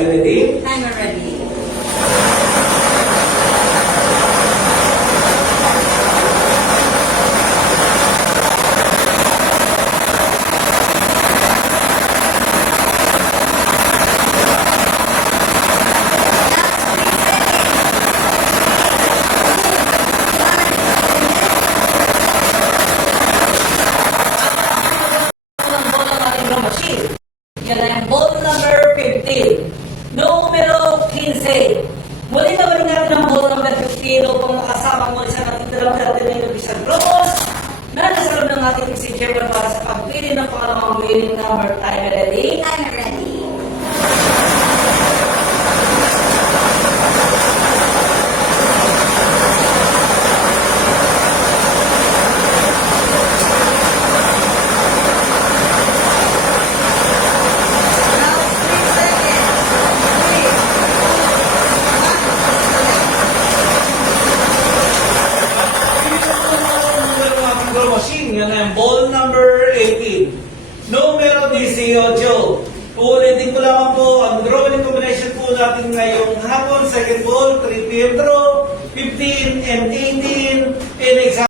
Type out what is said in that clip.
Are you ready? I'm ready. Yan ang ball number 15. Numero 15. Muli na balik natin ang ball number 15 upang makasama mo sa natitiraang natin ng isang globos na nasa loob ng ating si Chairman para sa pagpili ng pangalawang winning number. Time ready? I'm ready. Machine, yan ang ball number 18. Numero 18. Uulitin ko lamang po ang drawing combination po natin ngayong hapon. Second ball, 3 PM draw, 15 and 18 in example.